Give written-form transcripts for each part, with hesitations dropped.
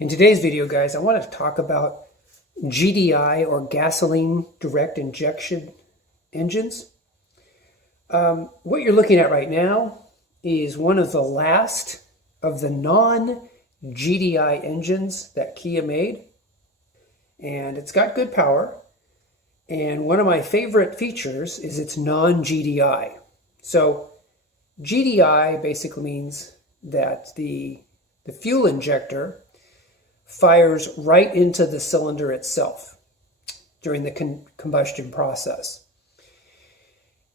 In today's video, guys, I want to talk about GDI or gasoline direct injection engines. What you're looking at right now is one of the last of the non-GDI engines that Kia made. And it's got good power. And one of my favorite features is it's non-GDI. So GDI basically means that the fuel injector fires right into the cylinder itself during the combustion process.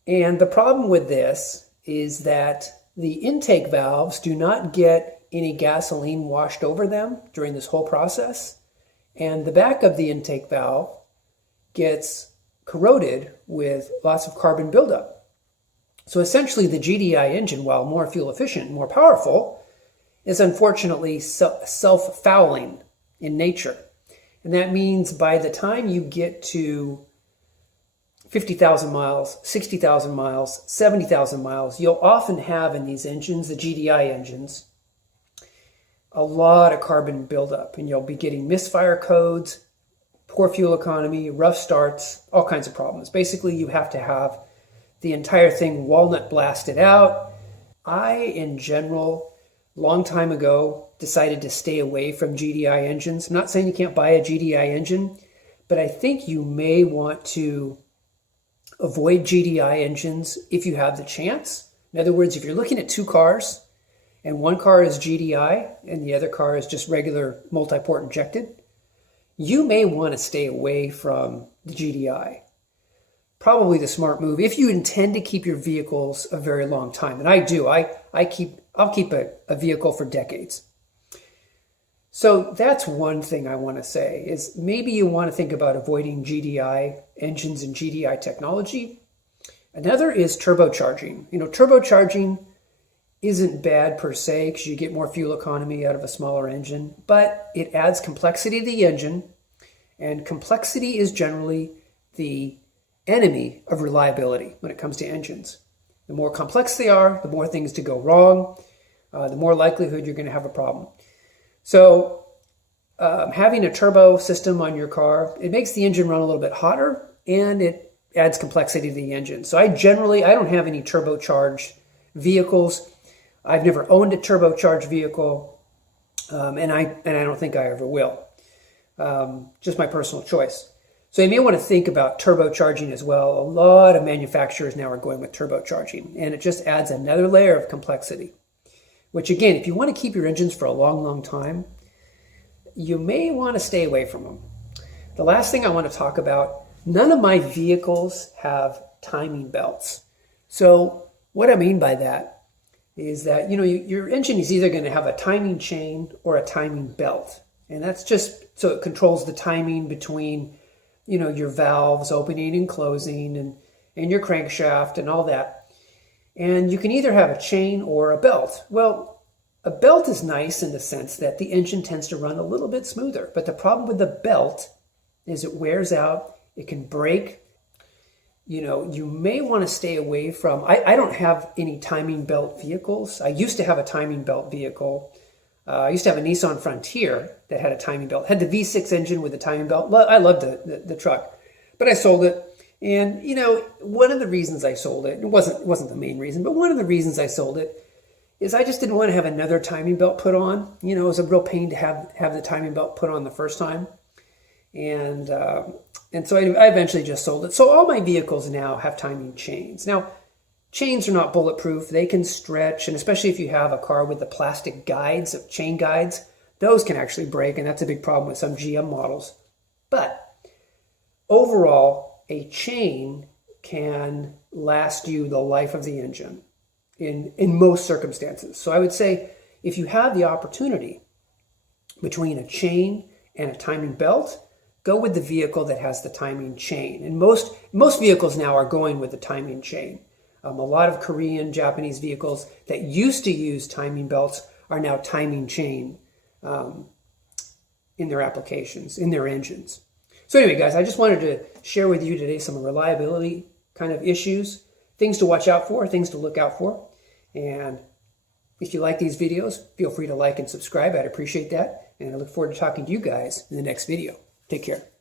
And the problem with this is that the intake valves do not get any gasoline washed over them during this whole process. And the back of the intake valve gets corroded with lots of carbon buildup. So essentially the GDI engine, while more fuel efficient, more powerful, is unfortunately self-fouling in nature. And that means by the time you get to 50,000 miles, 60,000 miles, 70,000 miles, you'll often have in these engines, the GDI engines, a lot of carbon buildup, and you'll be getting misfire codes, poor fuel economy, rough starts, all kinds of problems. Basically, you have to have the entire thing walnut blasted out. I, in general, long time ago, decided to stay away from GDI engines. I'm not saying you can't buy a GDI engine, but I think you may want to avoid GDI engines if you have the chance. In other words, if you're looking at two cars and one car is GDI and the other car is just regular multi-port injected, you may want to stay away from the GDI. Probably the smart move if you intend to keep your vehicles a very long time. And I do. I'll keep a vehicle for decades. So that's one thing I want to say is maybe you want to think about avoiding GDI engines and GDI technology. Another is turbocharging. Turbocharging isn't bad per se because you get more fuel economy out of a smaller engine, but it adds complexity to the engine, and complexity is generally the enemy of reliability when it comes to engines. The more complex they are, the more things to go wrong, the more likelihood you're going to have a problem. So having a turbo system on your car, it makes the engine run a little bit hotter and it adds complexity to the engine. So I don't have any turbocharged vehicles. I've never owned a turbocharged vehicle, and I don't think I ever will. Just my personal choice. So you may want to think about turbocharging as well. A lot of manufacturers now are going with turbocharging, and it just adds another layer of complexity. Which again, if you want to keep your engines for a long, long time, you may want to stay away from them. The last thing I want to talk about, none of my vehicles have timing belts. So what I mean by that is that, your engine is either going to have a timing chain or a timing belt. And that's just so it controls the timing between, your valves opening and closing and your crankshaft and all that. And you can either have a chain or a belt. Well, a belt is nice in the sense that the engine tends to run a little bit smoother. But the problem with the belt is it wears out, it can break. You may want to stay away from, I don't have any timing belt vehicles. I used to have a timing belt vehicle. I used to have a Nissan Frontier that had a timing belt. It had the V6 engine with a timing belt. I loved the truck, but I sold it. And, one of the reasons I sold it wasn't the main reason, but one of the reasons I sold it is I just didn't want to have another timing belt put on. It was a real pain to have the timing belt put on the first time. And so I eventually just sold it. So all my vehicles now have timing chains. Now, chains are not bulletproof. They can stretch, and especially if you have a car with the plastic guides, chain guides, those can actually break, and that's a big problem with some GM models. But overall, a chain can last you the life of the engine in most circumstances. So I would say if you have the opportunity between a chain and a timing belt, go with the vehicle that has the timing chain. And most vehicles now are going with the timing chain. A lot of Korean, Japanese vehicles that used to use timing belts are now timing chain in their applications, in their engines. So anyway, guys, I just wanted to share with you today some reliability kind of issues, things to watch out for, things to look out for. And if you like these videos, feel free to like and subscribe. I'd appreciate that. And I look forward to talking to you guys in the next video. Take care.